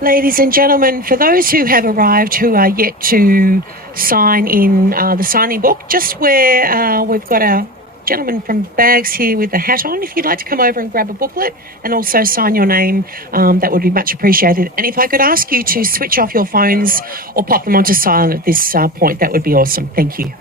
Ladies and gentlemen, for those who have arrived who are yet to sign in the signing book, just where we've got our gentleman from Bags here with the hat on, if you'd like to come over and grab a booklet and also sign your name, that would be much appreciated. And if I could ask you to switch off your phones or pop them onto silent at this point, that would be awesome. Thank you.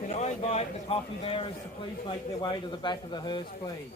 Can I invite the coffee bearers to please make their way to the back of the hearse, please?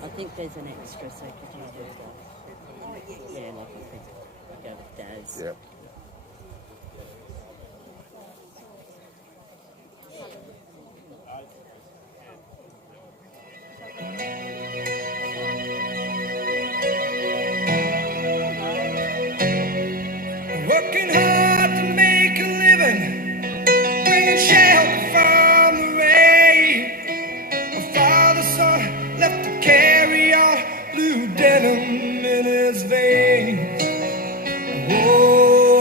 I think there's an extra, so could you do that? Yeah, like I think go with Daz. Yep. Working hard to make a living, bringing shelter from the rain. My father's son left to carry on, blue denim in his veins. Whoa.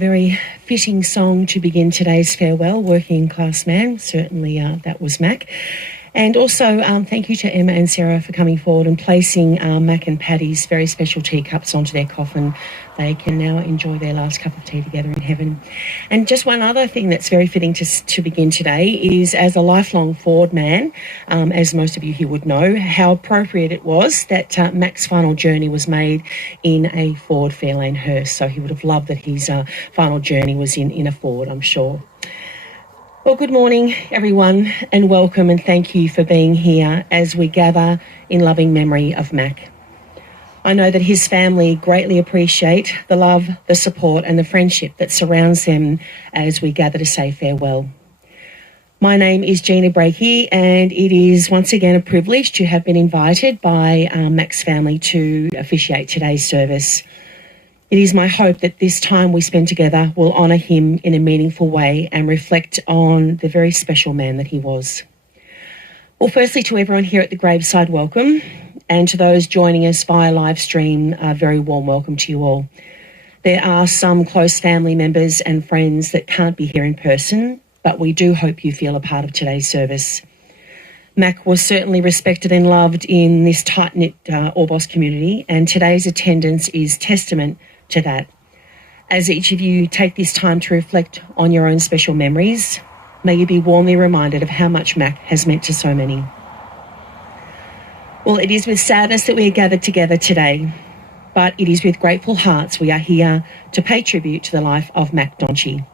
very fitting song to begin today's farewell, Working Class Man. Certainly that was Mack. And also thank you to Emma and Sarah for coming forward and placing Mack and Paddy's very special teacups onto their coffin. They can now enjoy their last cup of tea together in heaven. And just one other thing that's very fitting to begin today is, as a lifelong Ford man, as most of you here would know, how appropriate it was that Mack's final journey was made in a Ford Fairlane hearse. So he would have loved that his final journey was in a Ford, I'm sure. Well, good morning, everyone, and welcome, and thank you for being here as we gather in loving memory of Mack. I know that his family greatly appreciate the love, the support and the friendship that surrounds them as we gather to say farewell. My name is Gina Breakey, and it is once again a privilege to have been invited by Mack's family to officiate today's service. It is my hope that this time we spend together will honour him in a meaningful way and reflect on the very special man that he was. Well, firstly, to everyone here at the Graveside, welcome. And to those joining us via live stream, a very warm welcome to you all. There are some close family members and friends that can't be here in person, but we do hope you feel a part of today's service. Mack was certainly respected and loved in this tight-knit Orbost community, and today's attendance is testament to that. As each of you take this time to reflect on your own special memories, may you be warmly reminded of how much Mack has meant to so many. Well, it is with sadness that we are gathered together today, but it is with grateful hearts we are here to pay tribute to the life of Mack Donchi.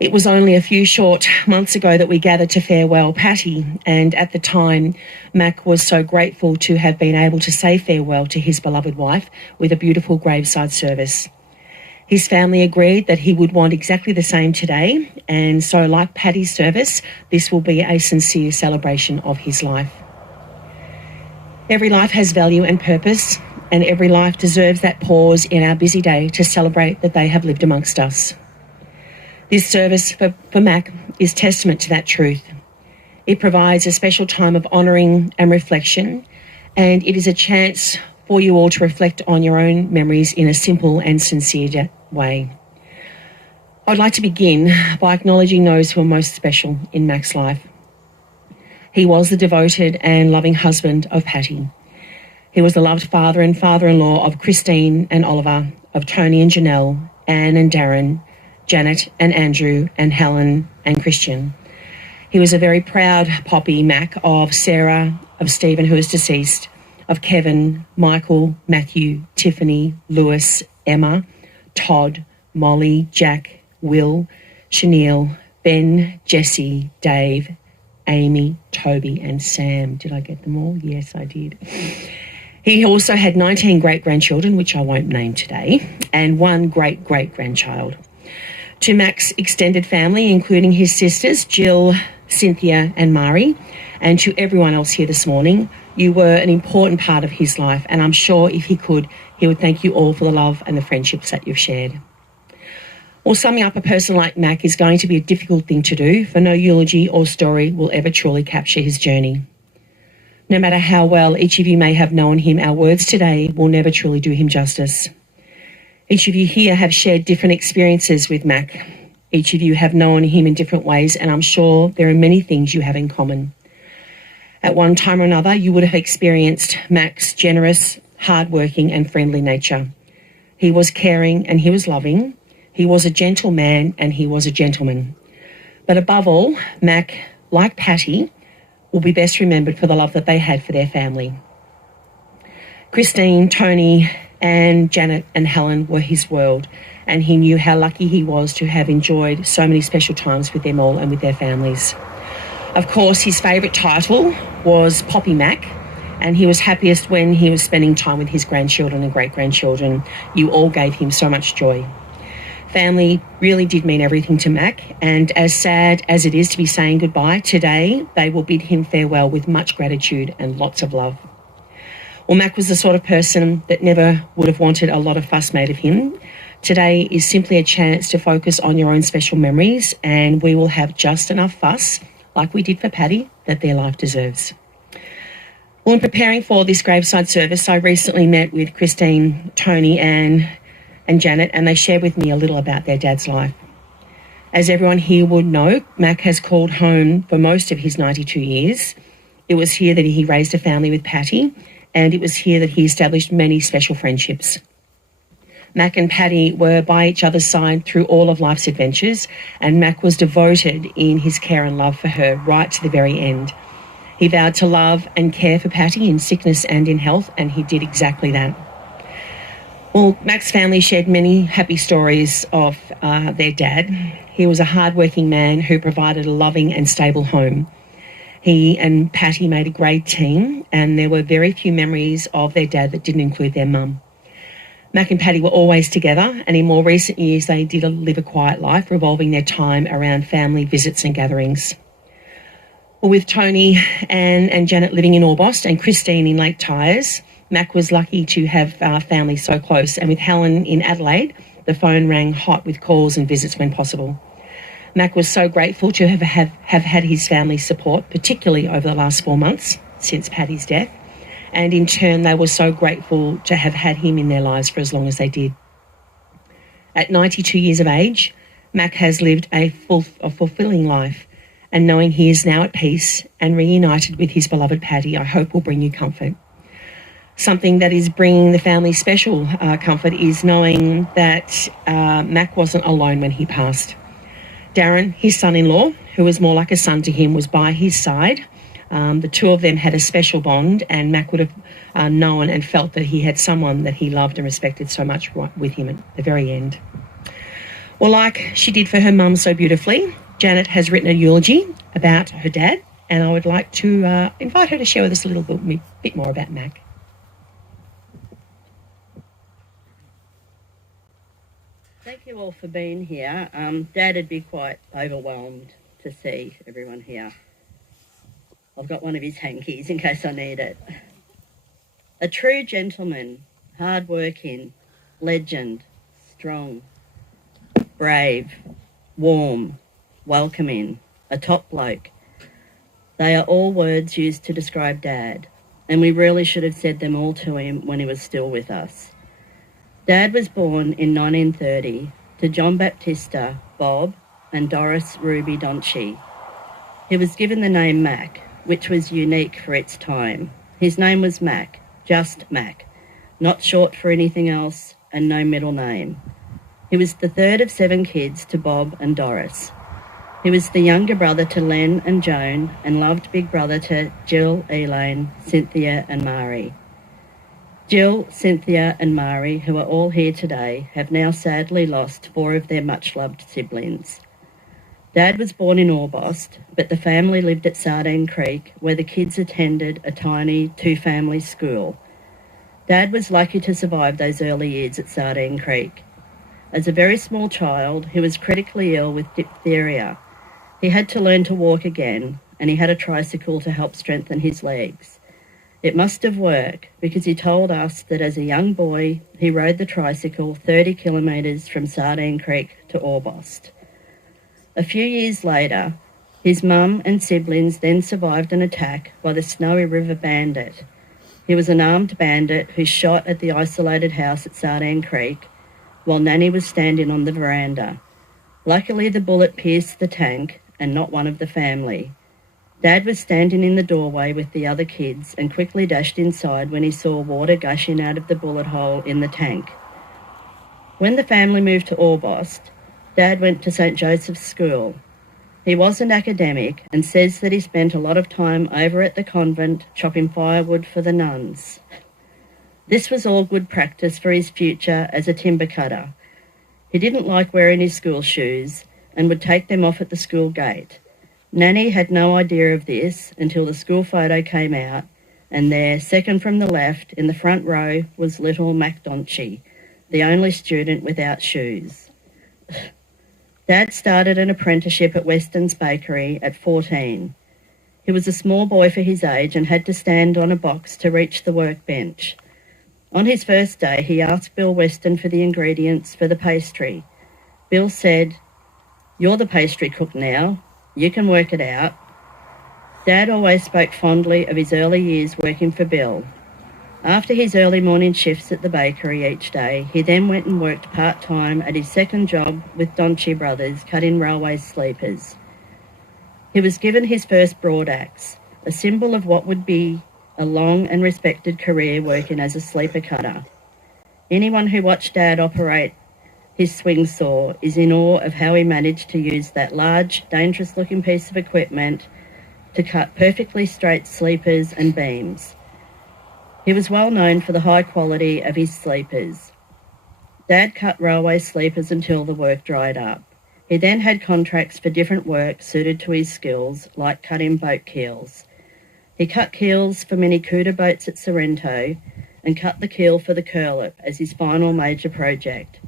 It was only a few short months ago that we gathered to farewell Patty, and at the time, Mack was so grateful to have been able to say farewell to his beloved wife with a beautiful graveside service. His family agreed that he would want exactly the same today, and so like Patty's service, this will be a sincere celebration of his life. Every life has value and purpose, and every life deserves that pause in our busy day to celebrate that they have lived amongst us. This service for Mack is testament to that truth. It provides a special time of honouring and reflection, and it is a chance for you all to reflect on your own memories in a simple and sincere way. I'd like to begin by acknowledging those who are most special in Mack's life. He was the devoted and loving husband of Patty. He was the loved father and father-in-law of Christine and Oliver, of Tony and Janelle, Anne and Darren, Janet and Andrew and Helen and Christian. He was a very proud Poppy Mack of Sarah, of Stephen, who is deceased, of Kevin, Michael, Matthew, Tiffany, Lewis, Emma, Todd, Molly, Jack, Will, Chanel, Ben, Jesse, Dave, Amy, Toby and Sam. Did I get them all? Yes, I did. He also had 19 great-grandchildren, which I won't name today, and one great-great-grandchild. To Mack's extended family, including his sisters, Jill, Cynthia and Mari, and to everyone else here this morning, you were an important part of his life, and I'm sure if he could, he would thank you all for the love and the friendships that you've shared. Well, summing up a person like Mack is going to be a difficult thing to do, for no eulogy or story will ever truly capture his journey. No matter how well each of you may have known him, our words today will never truly do him justice. Each of you here have shared different experiences with Mack. Each of you have known him in different ways, and I'm sure there are many things you have in common. At one time or another, you would have experienced Mack's generous, hard-working and friendly nature. He was caring and he was loving. He was a gentle man and he was a gentleman. But above all, Mack, like Patty, will be best remembered for the love that they had for their family. Christine, Tony, and Janet and Helen were his world, and he knew how lucky he was to have enjoyed so many special times with them all and with their families. Of course, his favourite title was Poppy Mack, and he was happiest when he was spending time with his grandchildren and great-grandchildren. You all gave him so much joy. Family really did mean everything to Mack, and as sad as it is to be saying goodbye, today they will bid him farewell with much gratitude and lots of love. Well, Mack was the sort of person that never would have wanted a lot of fuss made of him. Today is simply a chance to focus on your own special memories, and we will have just enough fuss, like we did for Patty, that their life deserves. Well, in preparing for this graveside service, I recently met with Christine, Tony and and Janet, and they shared with me a little about their dad's life. As everyone here would know, Mack has called home for most of his 92 years. It was here that he raised a family with Patty, and it was here that he established many special friendships. Mack and Patty were by each other's side through all of life's adventures, and Mack was devoted in his care and love for her right to the very end. He vowed to love and care for Patty in sickness and in health, and he did exactly that. Well, Mack's family shared many happy stories of their dad. He was a hardworking man who provided a loving and stable home. He and Patty made a great team, and there were very few memories of their dad that didn't include their mum. Mack and Patty were always together, and in more recent years they did live a quiet life, revolving their time around family visits and gatherings. Well, with Tony and Janet living in Orbost and Christine in Lake Tyers, Mack was lucky to have family so close, and with Helen in Adelaide, the phone rang hot with calls and visits when possible. Mack was so grateful to have had his family's support, particularly over the last 4 months since Patty's death, and in turn they were so grateful to have had him in their lives for as long as they did. At 92 years of age, Mack has lived a fulfilling life, and knowing he is now at peace and reunited with his beloved Patty, I hope will bring you comfort. Something that is bringing the family special comfort is knowing that Mack wasn't alone when he passed. Darren, his son-in-law, who was more like a son to him, was by his side. The two of them had a special bond, and Mack would have known and felt that he had someone that he loved and respected so much with him at the very end. Well, like she did for her mum so beautifully, Janet has written a eulogy about her dad, and I would like to invite her to share with us a little bit more about Mack. Thank you all for being here. Dad would be quite overwhelmed to see everyone here. I've got one of his hankies in case I need it. A true gentleman, hard-working, legend, strong, brave, warm, welcoming, a top bloke. They are all words used to describe Dad, and we really should have said them all to him when he was still with us. Dad was born in 1930 to John Baptista, Bob, and Doris Ruby Donchi. He was given the name Mack, which was unique for its time. His name was Mack, just Mack, not short for anything else, and no middle name. He was the third of 7 kids to Bob and Doris. He was the younger brother to Len and Joan, and loved big brother to Jill, Elaine, Cynthia and Mari. Jill, Cynthia and Mari, who are all here today, have now sadly lost 4 of their much-loved siblings. Dad was born in Orbost, but the family lived at Sardine Creek, where the kids attended a tiny 2-family school. Dad was lucky to survive those early years at Sardine Creek. As a very small child, he was critically ill with diphtheria. He had to learn to walk again, and he had a tricycle to help strengthen his legs. It must have worked, because he told us that as a young boy, he rode the tricycle 30 kilometres from Sardine Creek to Orbost. A few years later, his mum and siblings then survived an attack by the Snowy River Bandit. He was an armed bandit who shot at the isolated house at Sardine Creek while Nanny was standing on the veranda. Luckily, the bullet pierced the tank and not one of the family. Dad was standing in the doorway with the other kids and quickly dashed inside when he saw water gushing out of the bullet hole in the tank. When the family moved to Orbost, Dad went to St. Joseph's School. He was an academic and says that he spent a lot of time over at the convent chopping firewood for the nuns. This was all good practice for his future as a timber cutter. He didn't like wearing his school shoes and would take them off at the school gate. Nanny had no idea of this until the school photo came out, and there, second from the left, in the front row, was little Mack Donchi, the only student without shoes. Dad started an apprenticeship at Weston's Bakery at 14. He was a small boy for his age and had to stand on a box to reach the workbench. On his first day, he asked Bill Weston for the ingredients for the pastry. Bill said, "You're the pastry cook now. You can work it out." Dad always spoke fondly of his early years working for Bill. After his early morning shifts at the bakery each day, he then went and worked part-time at his second job with Donchi Brothers, cutting railway sleepers. He was given his first broad axe, a symbol of what would be a long and respected career working as a sleeper cutter. Anyone who watched Dad operate his swing saw is in awe of how he managed to use that large, dangerous-looking piece of equipment to cut perfectly straight sleepers and beams. He was well known for the high quality of his sleepers. Dad cut railway sleepers until the work dried up. He then had contracts for different work suited to his skills, like cutting boat keels. He cut keels for many Cuda boats at Sorrento and cut the keel for the Curlip as his final major project.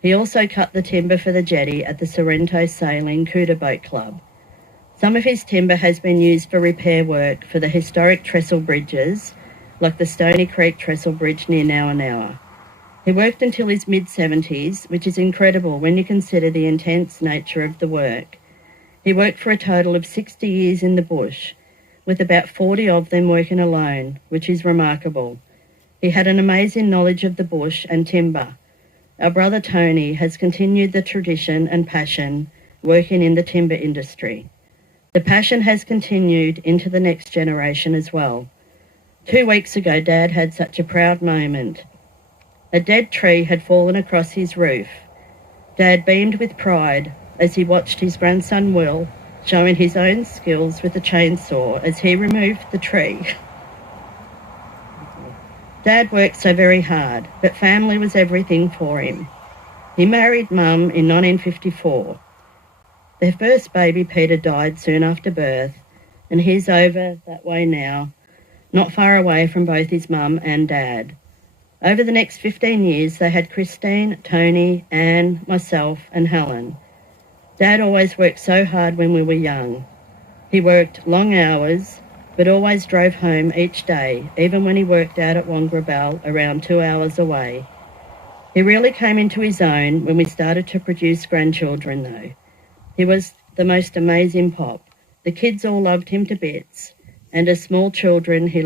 He also cut the timber for the jetty at the Sorrento Sailing Cuda Boat Club. Some of his timber has been used for repair work for the historic trestle bridges, like the Stony Creek Trestle Bridge near Nowanowa. He worked until his mid-70s, which is incredible when you consider the intense nature of the work. He worked for a total of 60 years in the bush, with about 40 of them working alone, which is remarkable. He had an amazing knowledge of the bush and timber. Our brother Tony has continued the tradition and passion working in the timber industry. The passion has continued into the next generation as well. 2 weeks ago, Dad had such a proud moment. A dead tree had fallen across his roof. Dad beamed with pride as he watched his grandson Will showing his own skills with a chainsaw as he removed the tree. Dad worked so very hard, but family was everything for him. He married Mum in 1954. Their first baby, Peter, died soon after birth, and he's over that way now, not far away from both his mum and Dad. Over the next 15 years, they had Christine, Tony, Anne, myself, and Helen. Dad always worked so hard when we were young. He worked long hours, but always drove home each day, even when he worked out at Wangrabal, around 2 hours away. He really came into his own when we started to produce grandchildren, though. He was the most amazing pop. The kids all loved him to bits. And as small children, they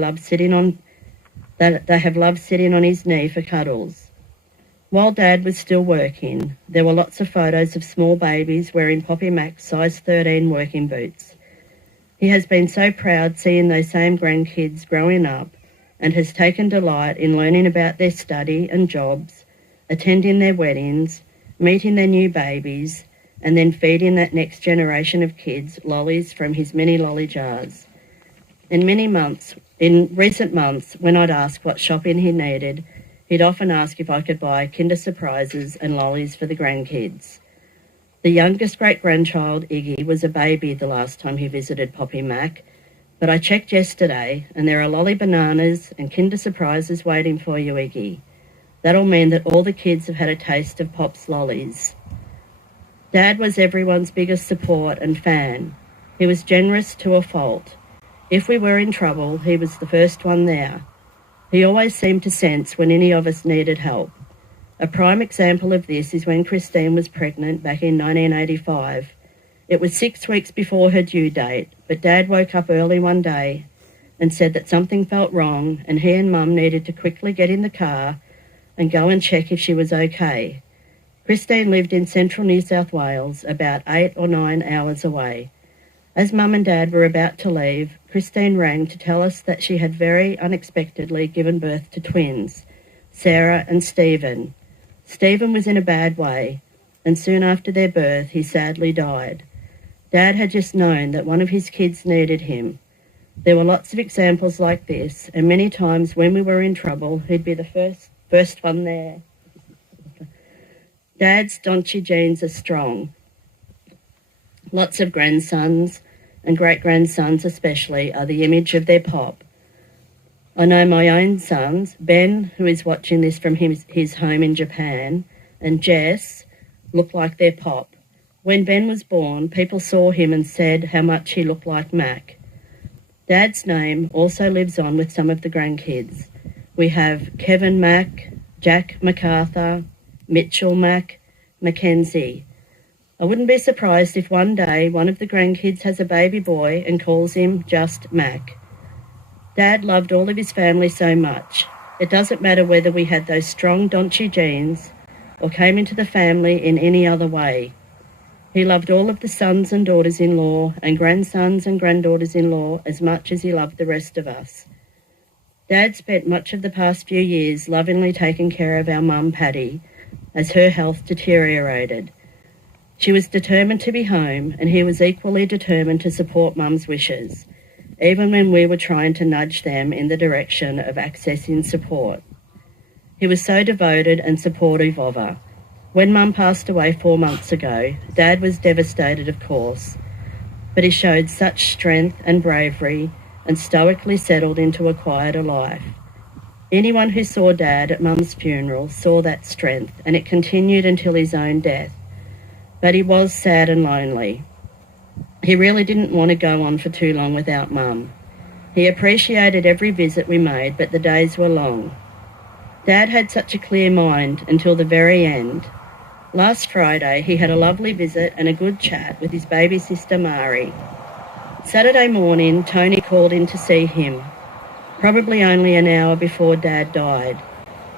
have loved sitting on his knee for cuddles. While Dad was still working, there were lots of photos of small babies wearing Poppy Mack's size 13 working boots. He has been so proud seeing those same grandkids growing up and has taken delight in learning about their study and jobs, attending their weddings, meeting their new babies, and then feeding that next generation of kids lollies from his mini lolly jars. In recent months, when I'd ask what shopping he needed, he'd often ask if I could buy Kinder Surprises and lollies for the grandkids. The youngest great-grandchild, Iggy, was a baby the last time he visited Poppy Mack, but I checked yesterday and there are lolly bananas and Kinder Surprises waiting for you, Iggy. That'll mean that all the kids have had a taste of Pop's lollies. Dad was everyone's biggest support and fan. He was generous to a fault. If we were in trouble, he was the first one there. He always seemed to sense when any of us needed help. A prime example of this is when Christine was pregnant back in 1985. It was 6 weeks before her due date, but Dad woke up early one day and said that something felt wrong and he and Mum needed to quickly get in the car and go and check if she was okay. Christine lived in central New South Wales, about 8 or 9 hours away. As Mum and Dad were about to leave, Christine rang to tell us that she had very unexpectedly given birth to twins, Sarah and Stephen. Stephen was in a bad way, and soon after their birth he sadly died. Dad had just known that one of his kids needed him. There were lots of examples like this, and many times when we were in trouble, he'd be the first one there. Dad's Donchi genes are strong. Lots of grandsons, and great-grandsons especially, are the image of their pop. I know my own sons, Ben, who is watching this from his home in Japan, and Jess, look like their pop. When Ben was born, people saw him and said how much he looked like Mac. Dad's name also lives on with some of the grandkids. We have Kevin Mack, Jack MacArthur, Mitchell Mack, Mackenzie. I wouldn't be surprised if one day one of the grandkids has a baby boy and calls him just Mac. Dad loved all of his family so much. It doesn't matter whether we had those strong Donchi genes or came into the family in any other way. He loved all of the sons and daughters-in-law and grandsons and granddaughters-in-law as much as he loved the rest of us. Dad spent much of the past few years lovingly taking care of our mum, Patty, as her health deteriorated. She was determined to be home, and he was equally determined to support Mum's wishes, even when we were trying to nudge them in the direction of accessing support. He was so devoted and supportive of her. When Mum passed away 4 months ago, Dad was devastated, of course, but he showed such strength and bravery and stoically settled into a quieter life. Anyone who saw Dad at Mum's funeral saw that strength, and it continued until his own death. But he was sad and lonely. He really didn't want to go on for too long without Mum. He appreciated every visit we made, but the days were long. Dad had such a clear mind until the very end. Last Friday, he had a lovely visit and a good chat with his baby sister Mari. Saturday morning, Tony called in to see him, probably only an hour before Dad died.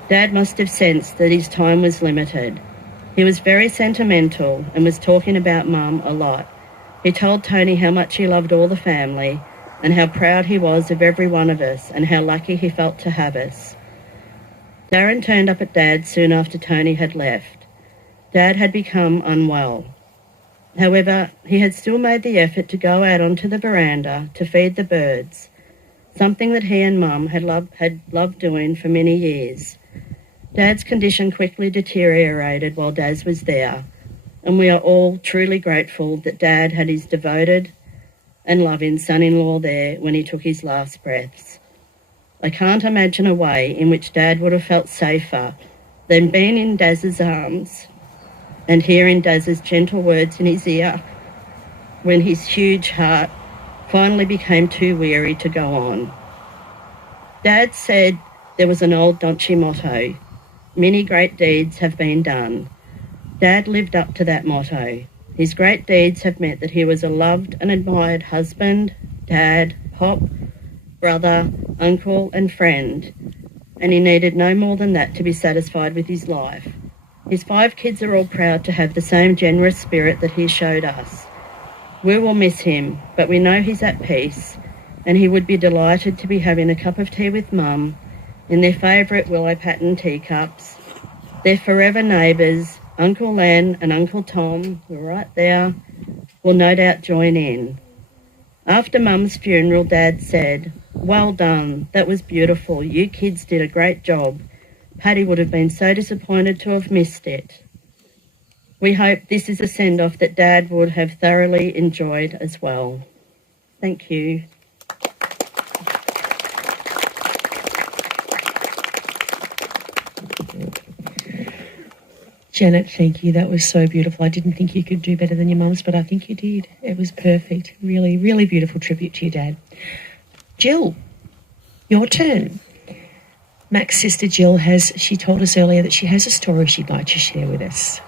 Dad must have sensed that his time was limited. He was very sentimental and was talking about Mum a lot. He told Tony how much he loved all the family and how proud he was of every one of us and how lucky he felt to have us. Darren turned up at Dad soon after Tony had left. Dad had become unwell. However, he had still made the effort to go out onto the veranda to feed the birds, something that he and Mum had loved doing for many years. Dad's condition quickly deteriorated while Daz was there, and we are all truly grateful that Dad had his devoted and loving son-in-law there when he took his last breaths. I can't imagine a way in which Dad would have felt safer than being in Daz's arms and hearing Daz's gentle words in his ear when his huge heart finally became too weary to go on. Dad said there was an old Donchi motto, "Many great deeds have been done." Dad lived up to that motto. His great deeds have meant that he was a loved and admired husband, dad, pop, brother, uncle and friend, and he needed no more than that to be satisfied with his life. His 5 kids are all proud to have the same generous spirit that he showed us. We will miss him, but we know he's at peace, and he would be delighted to be having a cup of tea with Mum in their favourite willow pattern teacups. Their forever neighbours, Uncle Len and Uncle Tom, who are right there, will no doubt join in. After Mum's funeral, Dad said, "Well done, that was beautiful. You kids did a great job. Paddy would have been so disappointed to have missed it." We hope this is a send-off that Dad would have thoroughly enjoyed as well. Thank you. Janet, thank you. That was so beautiful. I didn't think you could do better than your mum's, but I think you did. It was perfect. Really, really beautiful tribute to your dad. Jill, your turn. Mack's sister Jill she told us earlier that she has a story she'd like to share with us.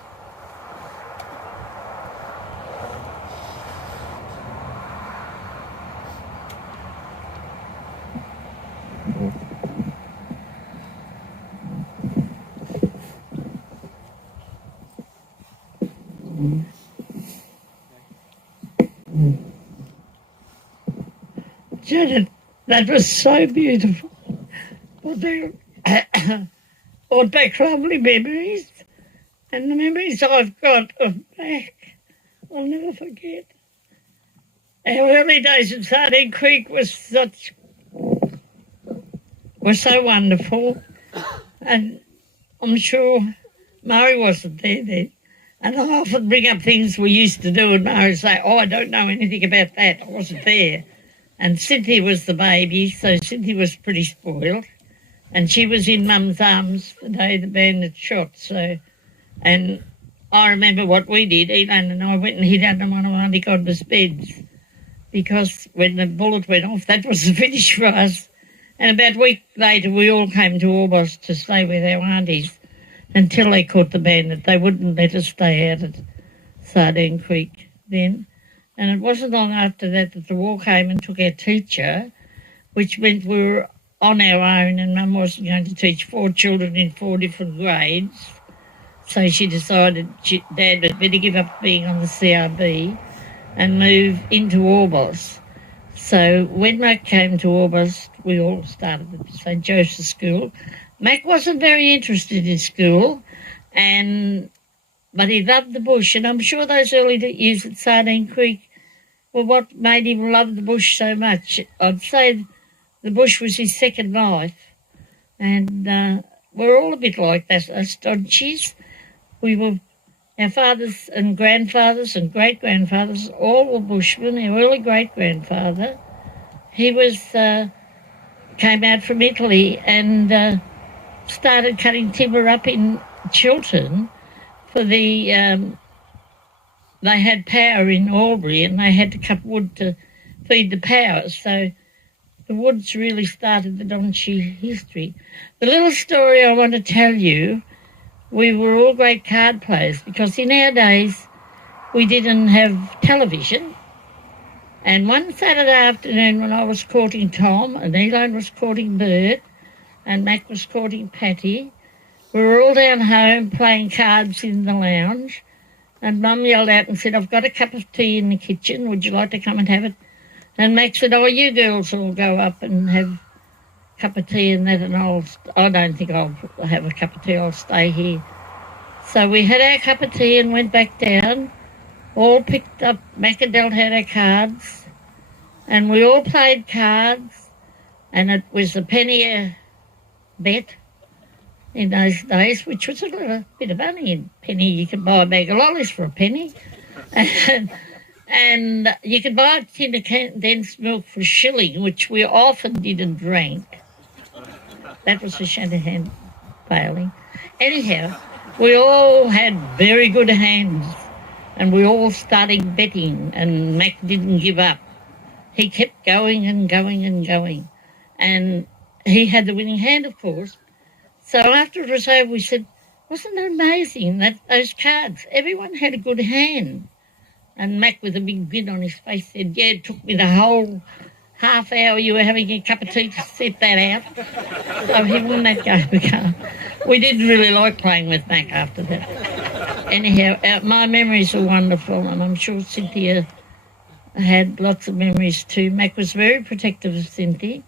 Janet, that was so beautiful. What they lovely memories, and the memories I've got of Mack, I'll never forget. Our early days at Sardine Creek were so wonderful, and I'm sure Murray wasn't there then. And I often bring up things we used to do, and Murray would say, "Oh, I don't know anything about that. I wasn't there." And Cynthia was the baby, so Cynthia was pretty spoiled. And she was in Mum's arms the day the bandit shot. And I remember what we did. Elan and I went and hid under one of Auntie Godber's beds, because when the bullet went off, that was the finish for us. And about a week later, we all came to Orbost to stay with our aunties until they caught the bandit. They wouldn't let us stay out at Sardine Creek then. And it wasn't long after that that the war came and took our teacher, which meant we were on our own, and Mum wasn't going to teach 4 children in 4 different grades. So she decided Dad had better give up being on the CRB and move into Orbost. So when Mack came to Orbost, we all started at St Joseph's School. Mack wasn't very interested in school, but he loved the bush, and I'm sure those early years at Sardine Creek were what made him love the bush so much. I'd say the bush was his second life, and we're all a bit like that, us Donchis. Our fathers and grandfathers and great-grandfathers all were bushmen. Our early great-grandfather, he came out from Italy and started cutting timber up in Chiltern for they had power in Albury and they had to cut wood to feed the power. So the woods really started the Donchi history. The little story I want to tell you, we were all great card players because in our days we didn't have television. And one Saturday afternoon when I was courting Tom and Elaine was courting Bert and Mack was courting Patty, we were all down home playing cards in the lounge, and Mum yelled out and said, "I've got a cup of tea in the kitchen. Would you like to come and have it?" And Mack said, "Oh, you girls will go up and have a cup of tea and that, and I don't think I'll have a cup of tea. I'll stay here." So we had our cup of tea and went back down, all picked up, Mack and Del had our cards, and we all played cards, and it was a penny a bet in those days, which was a little bit of money. In penny, you could buy a bag of lollies for a penny. And you could buy a tin of condensed milk for a shilling, which we often didn't drink. That was a Shanahan failing. Anyhow, we all had very good hands, and we all started betting, and Mack didn't give up. He kept going and going and going. And he had the winning hand, of course. So after it was over, we said, "Wasn't it amazing that those cards, everyone had a good hand?" And Mack, with a big grin on his face, said, "Yeah, it took me the whole half hour you were having a cup of tea to set that out." So he won that game again. We didn't really like playing with Mack after that. Anyhow, my memories are wonderful, and I'm sure Cynthia had lots of memories too. Mack was very protective of Cynthia.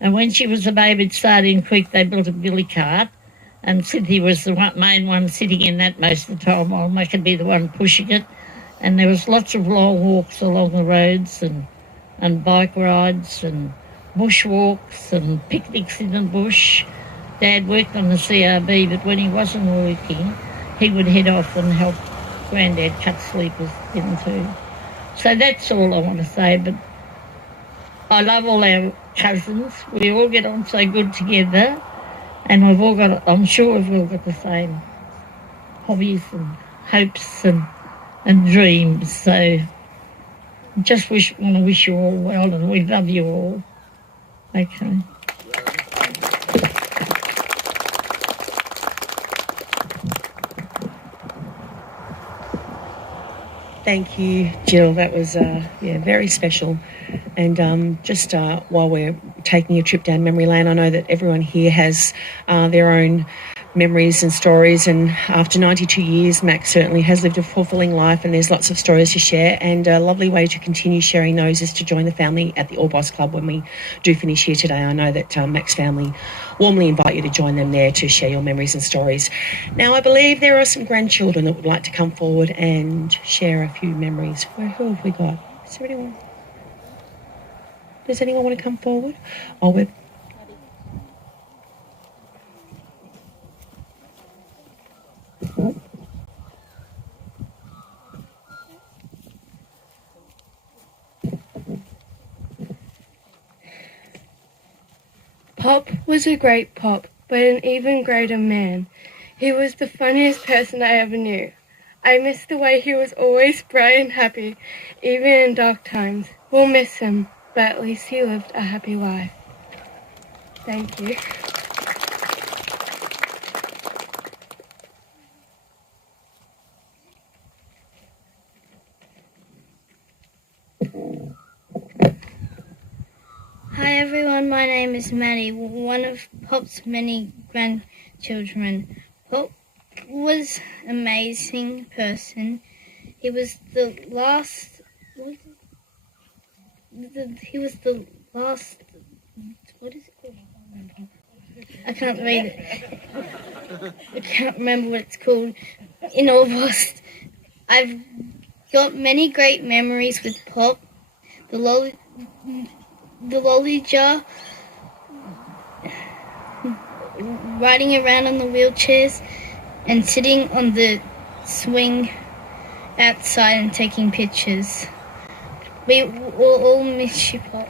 And when she was a baby at Sardine Creek, they built a billy cart, and Cynthia was the main one sitting in that most of the time while Mack could be the one pushing it. And there was lots of long walks along the roads and bike rides and bush walks and picnics in the bush. Dad worked on the CRB, but when he wasn't working, he would head off and help Grandad cut sleepers in too. So that's all I want to say, but I love all our cousins. We all get on so good together, and I'm sure we've all got the same hobbies and hopes and dreams. So just want to wish you all well, and we love you all. Okay. Thank you, Jill. That was very special. And just while we're taking a trip down memory lane, I know that everyone here has their own memories and stories, and after 92 years, Mack certainly has lived a fulfilling life, and there's lots of stories to share, and a lovely way to continue sharing those is to join the family at the Orbost Club when we do finish here today. I know that Mack's family warmly invite you to join them there to share your memories and stories. Now, I believe there are some grandchildren that would like to come forward and share a few memories. Who have we got? Is there anyone? Does anyone want to come forward? Pop was a great pop, but an even greater man. He was the funniest person I ever knew. I miss the way he was always bright and happy, even in dark times. We'll miss him, but at least he lived a happy life. Thank you. Hi everyone, my name is Maddie, one of Pop's many grandchildren. Pop was an amazing person. He was the last. He was the last. What is it called? I can't read it. I can't remember what it's called. In Orbost, I've got many great memories with Pop. The lolly jar, riding around on the wheelchairs, and sitting on the swing outside and taking pictures. We will all miss you, Pop.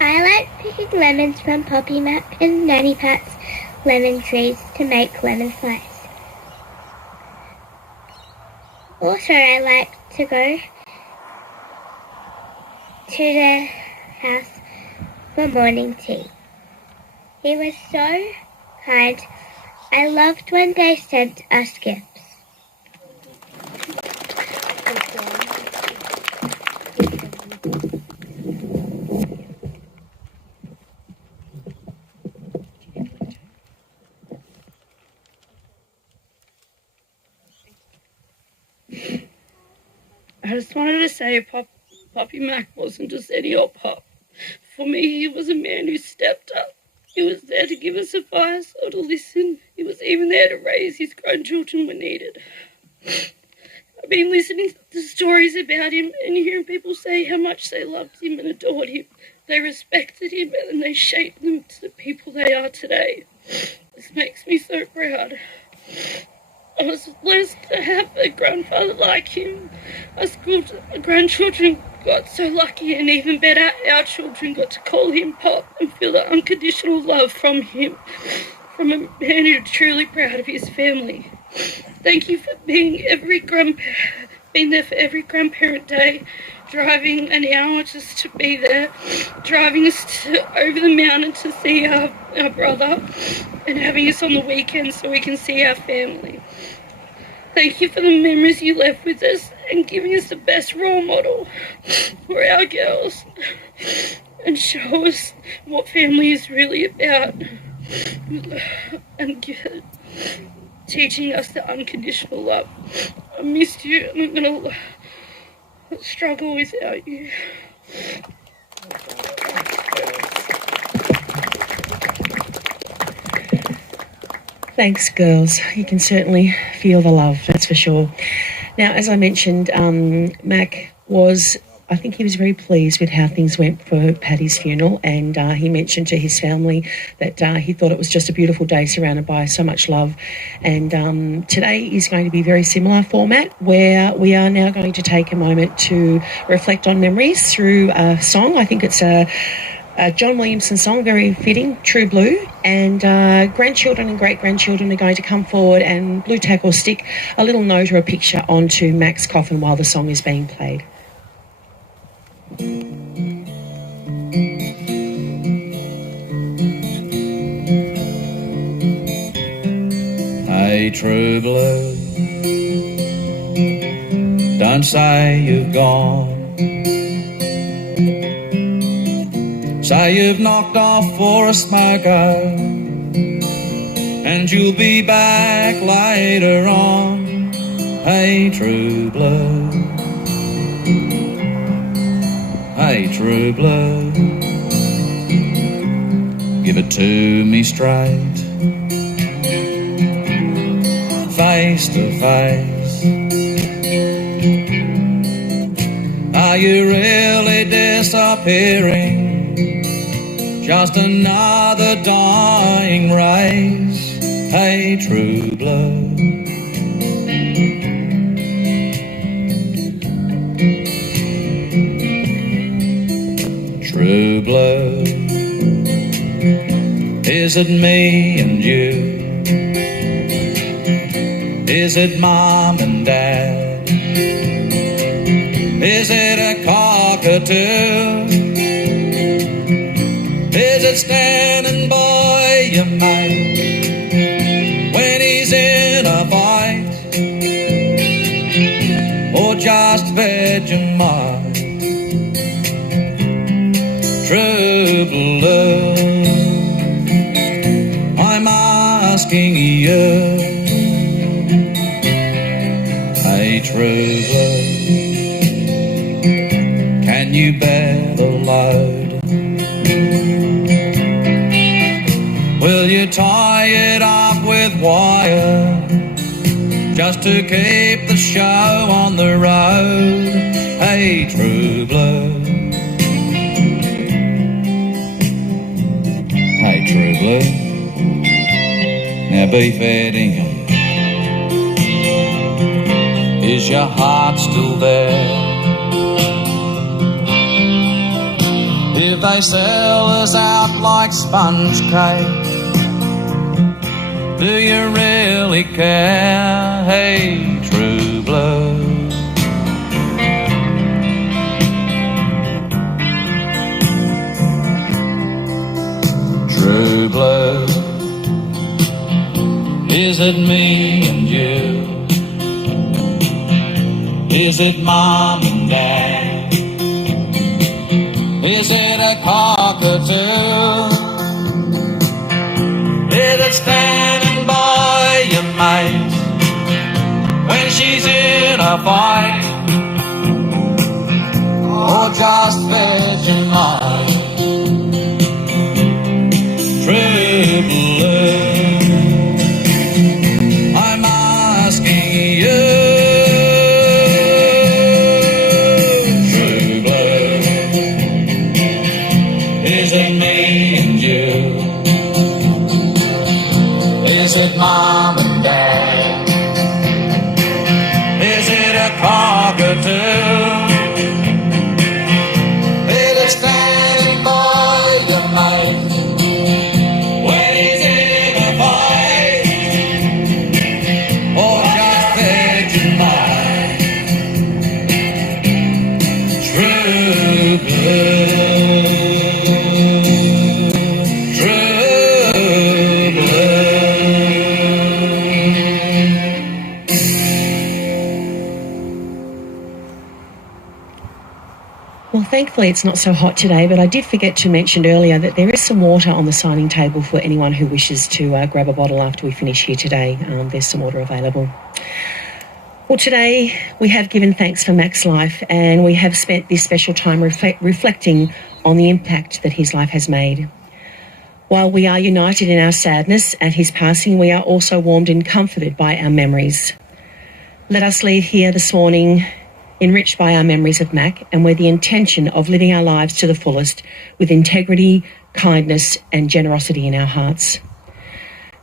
I like picking lemons from Poppy Mack and Nanny Pat's lemon trees to make lemon slice. Also, I like to go to their house for morning tea. He was so kind. I loved when they sent us gifts. I just wanted to say Poppy Mack wasn't just any old Pop. For me, he was a man who stepped up. He was there to give us advice or to listen. He was even there to raise his grandchildren when needed. I've been listening to stories about him and hearing people say how much they loved him and adored him. They respected him and they shaped them to the people they are today. This makes me so proud. I was blessed to have a grandfather like him. Us grandchildren got so lucky, and even better, our children got to call him Pop and feel the unconditional love from him, from a man who's truly proud of his family. Thank you for being there for every grandparent day, driving an hour just to be there, driving us over the mountain to see our brother, and having us on the weekends so we can see our family. Thank you for the memories you left with us and giving us the best role model for our girls and show us what family is really about and teaching us the unconditional love. I missed you and I'm going to struggle without you. Thanks, girls. You can certainly feel the love, that's for sure. Now, as I mentioned, Mack I think he was very pleased with how things went for Paddy's funeral, and he mentioned to his family that he thought it was just a beautiful day surrounded by so much love. And today is going to be a very similar format, where we are now going to take a moment to reflect on memories through a song. I think it's a John Williamson song, very fitting, True Blue, and grandchildren and great-grandchildren are going to come forward and blue tack or stick a little note or a picture onto Mack's coffin while the song is being played. Hey, True Blue, don't say you've gone. Say you've knocked off for a smoke out, and you'll be back later on. Hey, True Blue, hey, True Blue, give it to me straight, face to face. Are you really disappearing? Just another dying race. Hey, True Blue, True Blue, is it me and you? Is it Mom and Dad? Is it a cockatoo? that's standing by your mate when he's in a fight, or just Vegemite. True blue, I'm asking you, hey true blue, can you bear the load? Will you tie it up with wire just to keep the show on the road? Hey true blue, hey true blue, now be fair to him. Is your heart still there? If they sell us out like sponge cake, do you really care? Hey true blue, true blue, is it me and you? Is it mom and dad? Is it a cockatoo? Is it standing by your mate when she's in a fight, or just Vegemite? True blue, I'm asking you, true blue, is it me and you? Is it mom and dad? Is it a cockatoo? Is it standing by your mate when he's in a fight, or just Vegemite? True blue, true blue. Well, thankfully it's not so hot today, but I did forget to mention earlier that there is some water on the signing table for anyone who wishes to grab a bottle after we finish here today. There's some water available. Well, today we have given thanks for Mack's life, and we have spent this special time reflecting on the impact that his life has made. While we are united in our sadness at his passing, we are also warmed and comforted by our memories. Let us leave here this morning enriched by our memories of Mack, and with the intention of living our lives to the fullest with integrity, kindness and generosity in our hearts.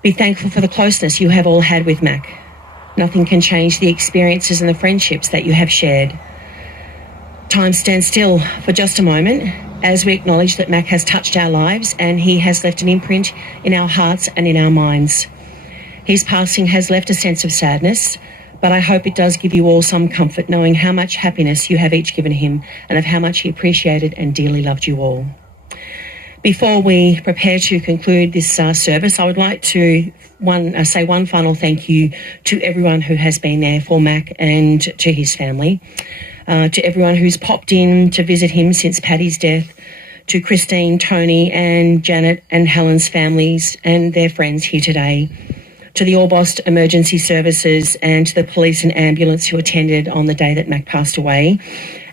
Be thankful for the closeness you have all had with Mack. Nothing can change the experiences and the friendships that you have shared. Time stands still for just a moment as we acknowledge that Mack has touched our lives and he has left an imprint in our hearts and in our minds. His passing has left a sense of sadness, but I hope it does give you all some comfort knowing how much happiness you have each given him and of how much he appreciated and dearly loved you all. Before we prepare to conclude this service, I would like to say one final thank you to everyone who has been there for Mack and to his family, to everyone who's popped in to visit him since Paddy's death, to Christine, Tony and Janet and Helen's families and their friends here today, to the Orbost Emergency Services and to the police and ambulance who attended on the day that Mack passed away,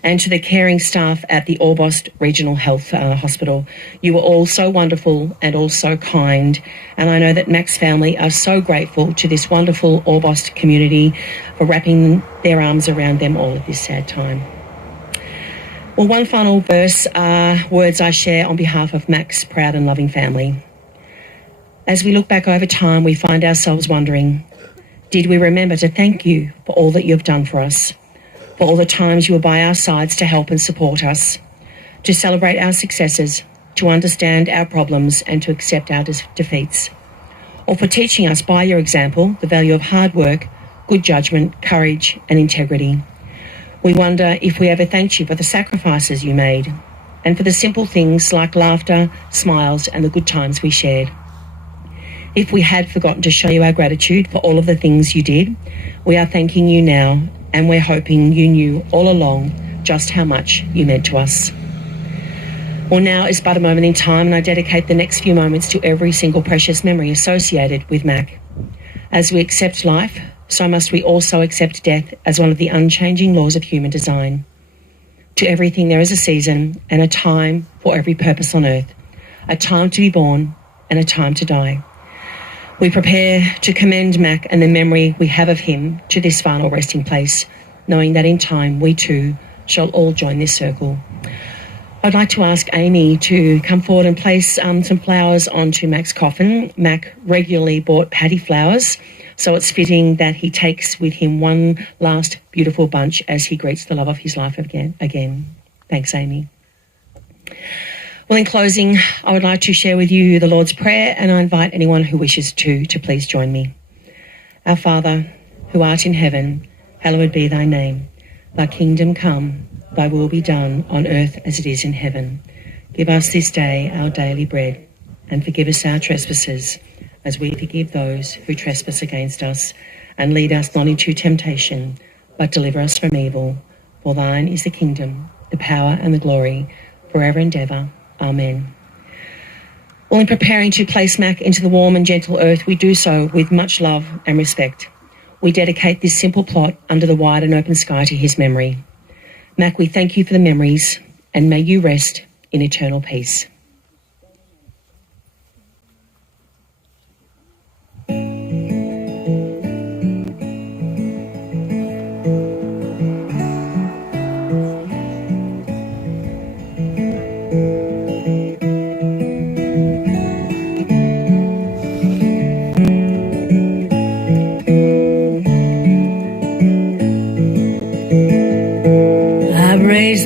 and to the caring staff at the Orbost Regional Health Hospital. You were all so wonderful and all so kind, and I know that Mack's family are so grateful to this wonderful Orbost community for wrapping their arms around them all at this sad time. Well, one final verse are words I share on behalf of Mack's proud and loving family. As we look back over time, we find ourselves wondering, did we remember to thank you for all that you have done for us, for all the times you were by our sides to help and support us, to celebrate our successes, to understand our problems and to accept our defeats, or for teaching us by your example the value of hard work, good judgment, courage and integrity. We wonder if we ever thanked you for the sacrifices you made, and for the simple things like laughter, smiles, and the good times we shared. If we had forgotten to show you our gratitude for all of the things you did, we are thanking you now, and we're hoping you knew all along just how much you meant to us. Well, now is but a moment in time, and I dedicate the next few moments to every single precious memory associated with Mack. As we accept life, so must we also accept death as one of the unchanging laws of human design. To everything there is a season and a time for every purpose on earth, a time to be born and a time to die. We prepare to commend Mack and the memory we have of him to this final resting place, knowing that in time we too shall all join this circle. I'd like to ask Amy to come forward and place some flowers onto Mack's coffin. Mack regularly bought paddy flowers, so it's fitting that he takes with him one last beautiful bunch as he greets the love of his life again. Thanks, Amy. Well, in closing, I would like to share with you the Lord's Prayer, and I invite anyone who wishes to please join me. Our Father, who art in heaven, hallowed be thy name. Thy kingdom come, thy will be done on earth as it is in heaven. Give us this day our daily bread, and forgive us our trespasses, as we forgive those who trespass against us. And lead us not into temptation, but deliver us from evil. For thine is the kingdom, the power and the glory, forever and ever. Amen. Well, in preparing to place Mack into the warm and gentle earth, we do so with much love and respect. We dedicate this simple plot under the wide and open sky to his memory. Mack, we thank you for the memories, and may you rest in eternal peace.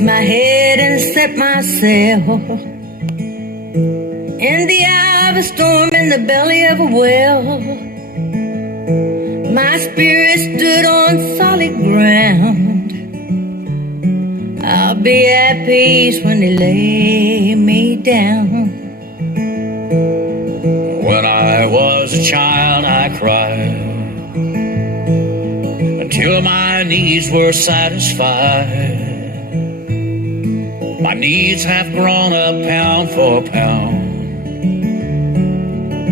My head and set myself in the eye of a storm, in the belly of a whale. My spirit stood on solid ground. I'll be at peace when they lay me down. When I was a child, I cried until my needs were satisfied. My needs have grown up pound for pound.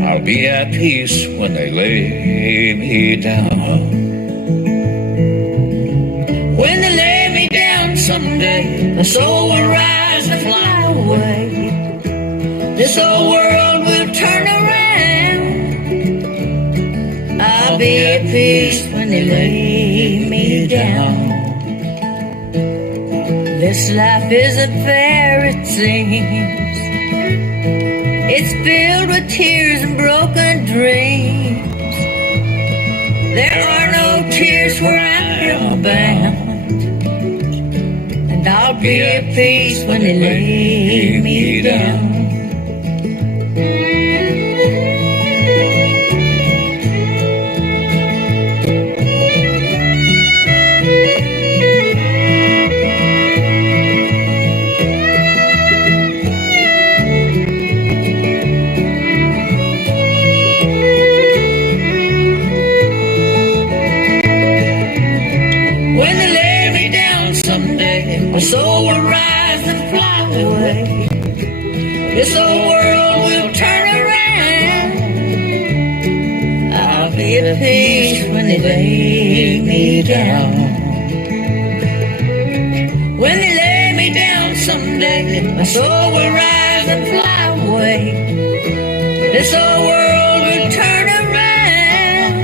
I'll be at peace when they lay me down. When they lay me down someday, my soul will rise and fly away. This old world will turn around. I'll be at peace when they lay me down. This life isn't fair, it seems. It's filled with tears and broken dreams. There are no tears where I'm bound. And I'll be at peace when they lay me down. My soul will rise and fly away. This old world will turn around. I'll be at peace when they lay me down. When they lay me down someday, my soul will rise and fly away. This old world will turn around.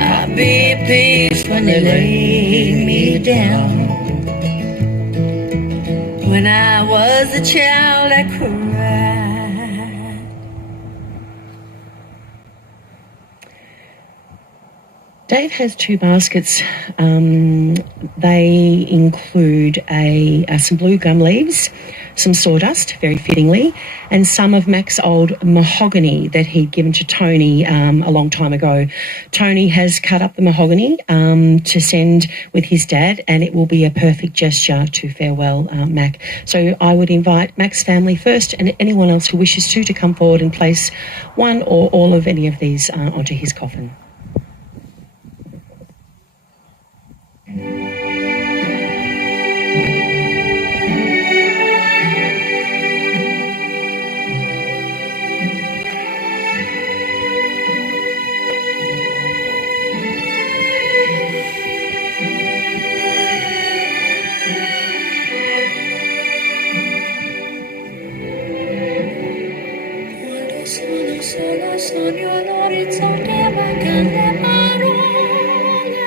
I'll be at peace when they lay me down. When I was a child, I cried. Dave has 2 baskets. They include some blue gum leaves, some sawdust, very fittingly, and some of Mack's old mahogany that he'd given to Tony a long time ago. Tony has cut up the mahogany to send with his dad, and it will be a perfect gesture to farewell Mack. So I would invite Mack's family first, and anyone else who wishes to come forward and place one or all of any of these onto his coffin. Sogno all'orizzonte mancano le parole.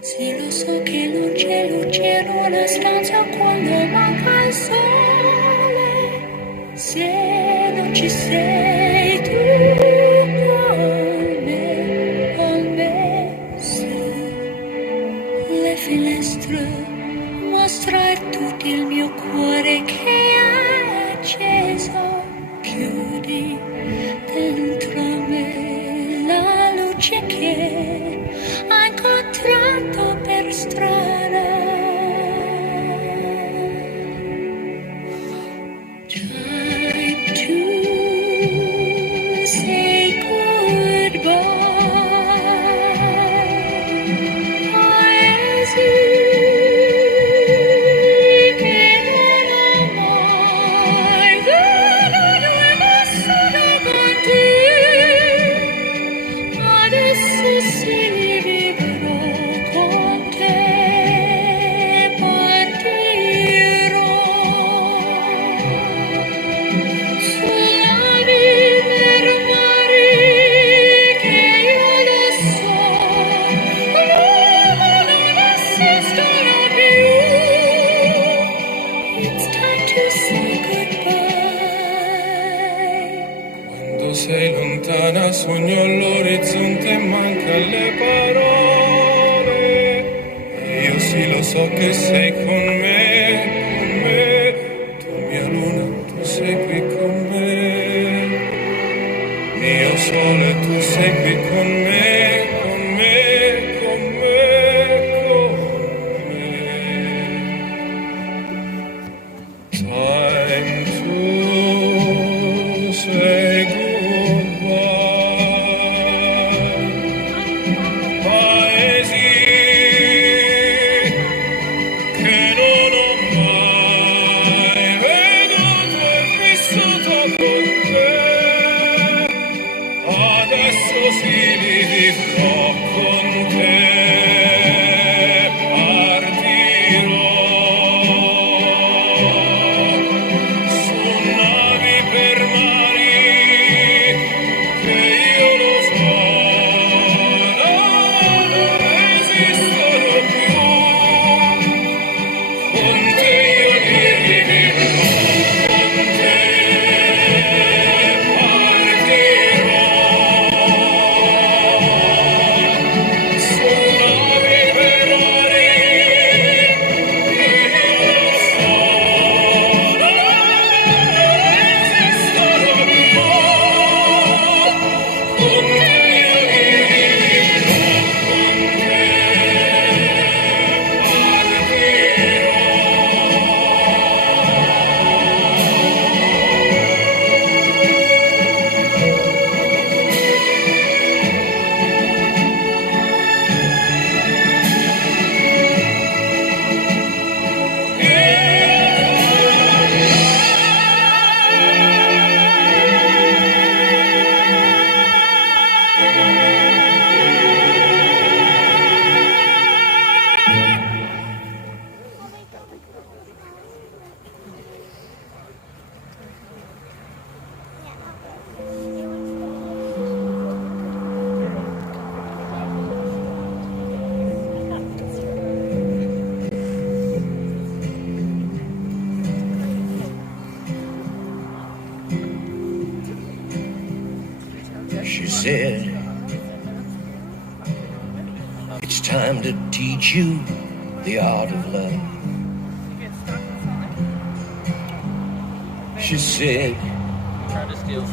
Sì, lo so che non c'è luce in una stanza quando manca il sole. Se non ci sei tu con me, sì. Le finestre mostrar tutto il mio cuore che è acceso. Chiudi dentro me la luce che ha incontrato per strada. Time to say goodbye. Paesi che non ho mai adesso sì vivrò con te, partirò sulla per mari che io lo so, l'uomo non esistono più. It's time to say goodbye. Quando sei lontana sogno all'orizzonte e mancano le parole. Io sì lo so che sei con me, tu mia luna, tu sei qui con me. Io sole, tu sei qui con me, con me, con me, con me. Time to say goodbye. Paesi che non ho mai veduto e vissuto con te. Adesso sì li vivrò con te. Partirò su navi per mari che io lo so non esistono più. Con te io li vivrò, con te partirò su navi per mari che io lo so non esistono più. Con te io li vivrò, con te She said, time to teach you the art of love. She said, Try to steal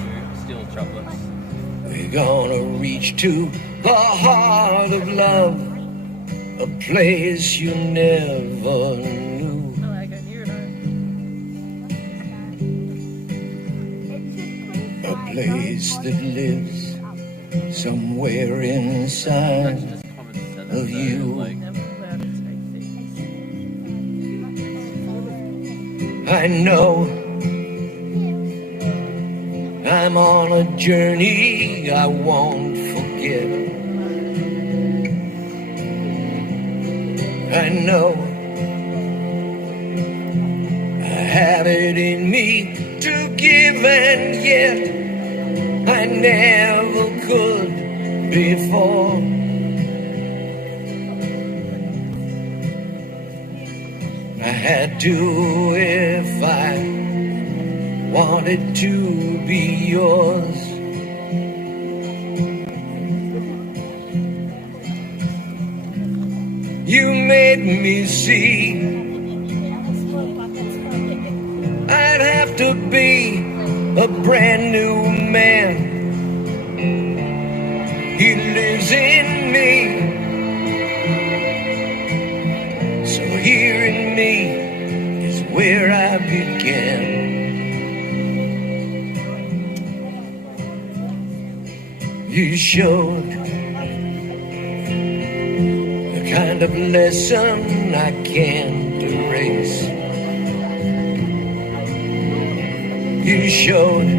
chocolates. we're gonna reach to the heart of love, a place you never knew. A place that lives somewhere inside of you. I know I'm on a journey I won't forget. I know I have it in me to give, and yet I never could before. I had to if I wanted to be yours. You made me see I'd have to be a brand new man. He lives in me, so here in me is where I began. You showed the kind of lesson I can't erase. You showed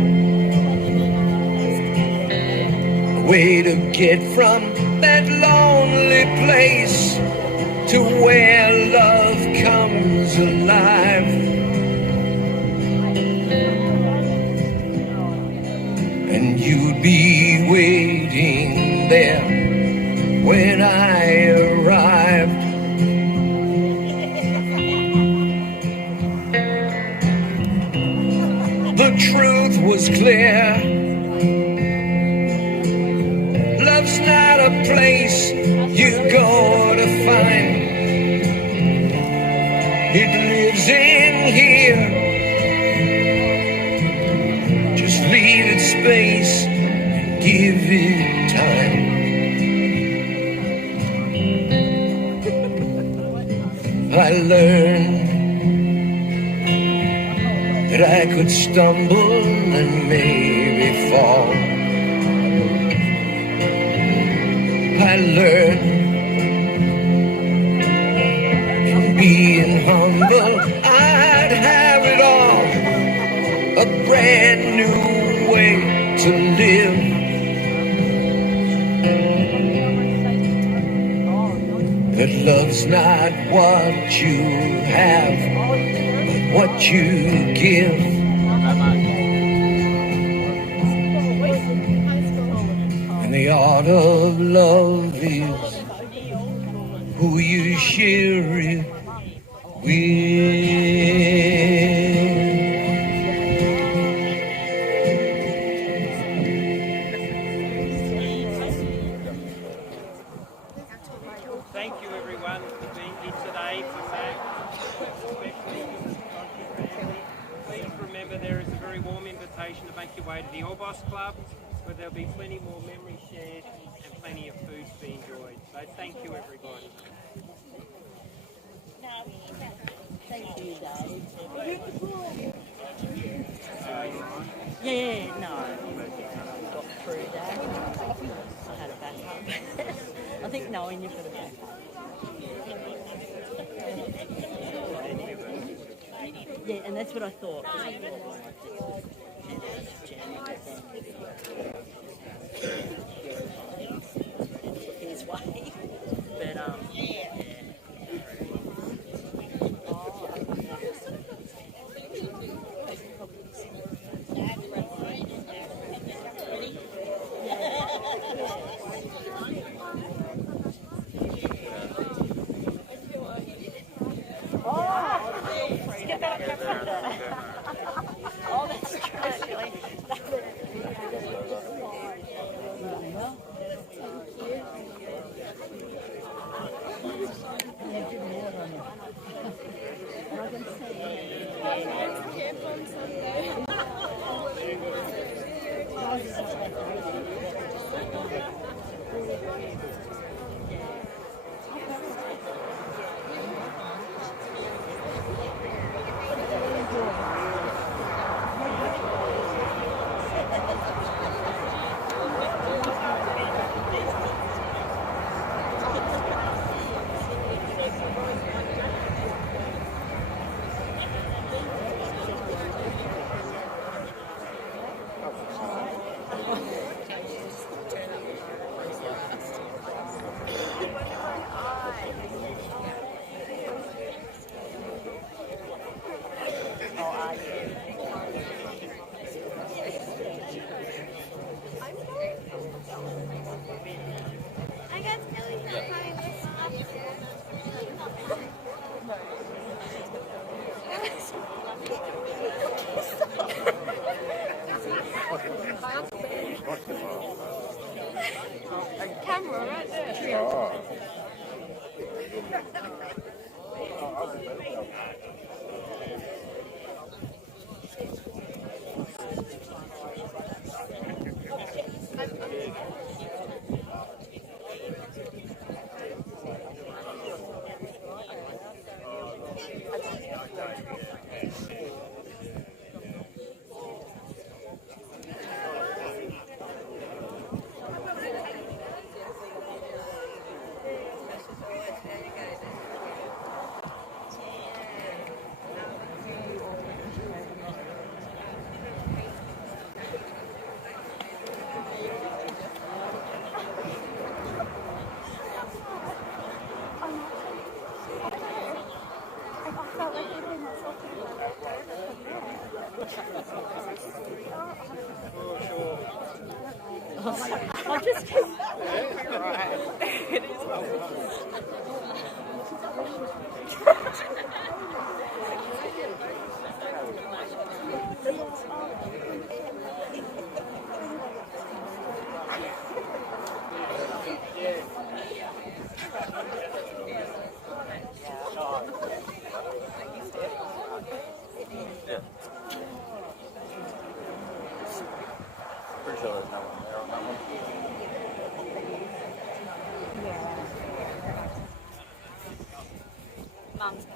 a way to get from that lonely place to where love comes alive. And you'd be waiting there when I arrived. The truth was clear. Love's not a place you go to find. It lives in here. Just leave it space and give it time. I learned that I could stumble and maybe fall. I learned in being humble I'd have it all, a brand new way to live. That love's not what you have, but what you give. And the art of love is who you share it with. Thank you everyone for being here today for Mack, especially the Donchi family. Please remember there is a very warm invitation to make your way to the Orbost Club, where there'll be plenty more memories shared and plenty of food to be enjoyed. So thank you everybody. Thank you, Dave. Yeah, no. Got through that. I had a backup. I think knowing you've got a backup. Yeah, and that's what I thought. His way. But, yeah. Oh, that's true, actually. Camera right there. I'll just keep right. It is Pretty sure there's no one there on that one. Mum's